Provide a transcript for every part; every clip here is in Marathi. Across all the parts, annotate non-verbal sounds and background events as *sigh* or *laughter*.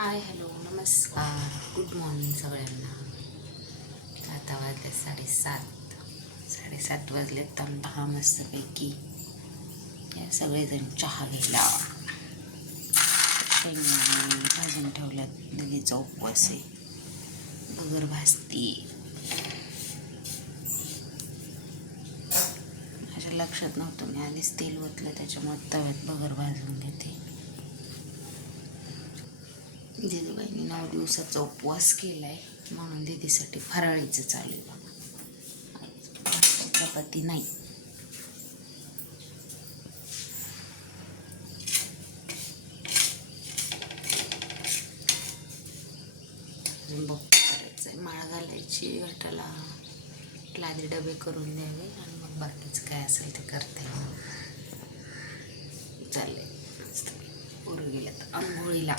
हाय हॅलो नमस्कार. गुड मॉर्निंग सगळ्यांना. आता वाजले साडेसात. साडेसात वाजले तर दहा मस्तपैकी. या सगळेजण चहा घ्यायला. शेंगदाणे भाजून ठेवल्यात लगेच उपवास आहे बगर भाजती. माझ्या लक्षात नव्हतं मी आधीच तेल ओतलं त्याच्यामुळे तव्यात बगर भाजून घेते. जिजूबाईंनी नऊ दिवसाचा उपवास केला आहे म्हणून दिदीसाठी फराळीचं चालू आहे बघा. चपाती नाही. बघ करायचं आहे माळ घालायची घटाला लादी डबे करून द्यावे आणि मग बाकीचं काय असेल ते करते. चाललंय. मस्त. गेल्यात. आंघोळीला.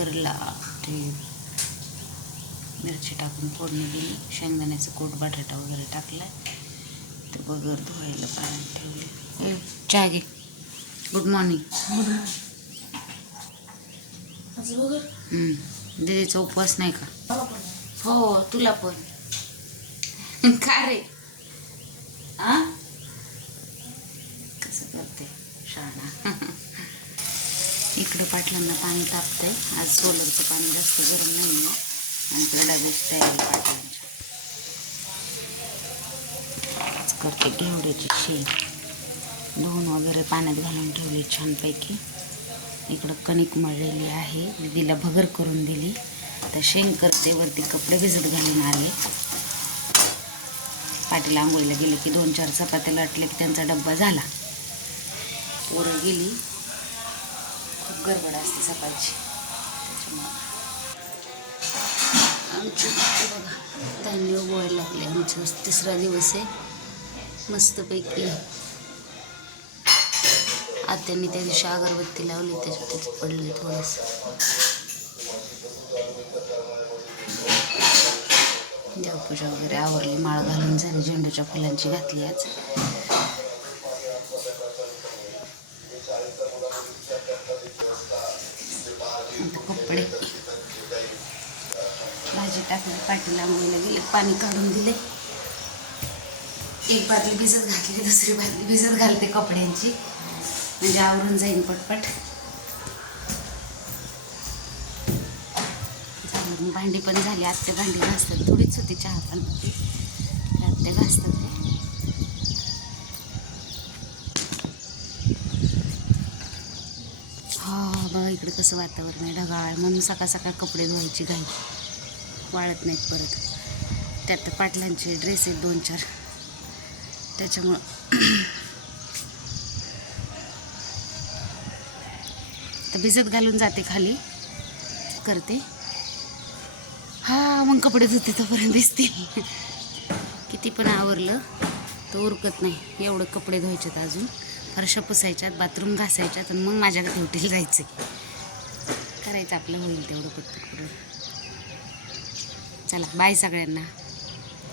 बगरला ते मिरची टाकून फोडणी दिली. शेंगदाण्याचं कोट बटाटा वगैरे टाकला. ते बगर धुवायला पाण्यात ठेवले. चहा घे. गुड मॉर्निंग दीदीचा उपवास नाही का? हो तुला पण. *laughs* का रे? आ? कसं करते? शाळा *laughs* इकडं पाटलांना पाणी तापतंय. आज सोलरचं पाणी जास्त गरम नाही आहे आणि इकडं डब्याची तयारी पाटलांच्या आज करते घेवड्याची शेंग धुवून वगैरे पाण्यात घालून ठेवली छानपैकी. इकडं कणिक मळलेली आहे. दिदीला भगर करून दिली. तर शेंग करते वरती कपडे भिजत घालून आले. पाटील आंघोळीला गेले की दोन चार चपात्या लाटले की त्यांचा डब्बा झाला. पोरं गेली. गडबड असते सकाळची. त्याच्यामुळं आमची बघा धान्य उगवायला लागले आमचं तिसरा दिवस आहे. मस्तपैकी आत्यांनी त्या दिवशी अगरबत्ती लावली त्याच्यात त्याच्यात पडले थोडंसं. देवपूजा वगैरे आवरली माळ घालून झाली झेंडूच्या फुलांची घातली आज. कपडे भाजी टाकली पाठीला आंघोळीला गेले पाणी काढून दिले एक बादली भिजत घातली दुसरी बादली भिजत घालते कपड्यांची. म्हणजे आवरून जाईन पटपट. भांडी पण झाली आत्ते भांडी घासतात. थोडीच होती चहा पण. होती आत्ते घासतात ते हा बघा इकडे कसं वातावरण आहे? ढगाळ. आहे म्हणून सकाळ सकाळ कपडे धुवायची घाई. वाळत नाहीत परत. त्यात तर पाटलांचे ड्रेस आहेत दोन चार. त्याच्यामुळं तर भिजत घालून जाते खाली. करते. हां मग कपडे धुते तोपर्यंत दिसते किती पण आवरलं तर उरकत नाही. एवढं कपडे धुवायच्यात अजून. फरशा पुसायच्यात बाथरूम घासायच्यात आणि मग माझ्या ड्युटीला जायचं करायचं आपलं होईल तेवढं पटपट करून. चला बाय सगळ्यांना.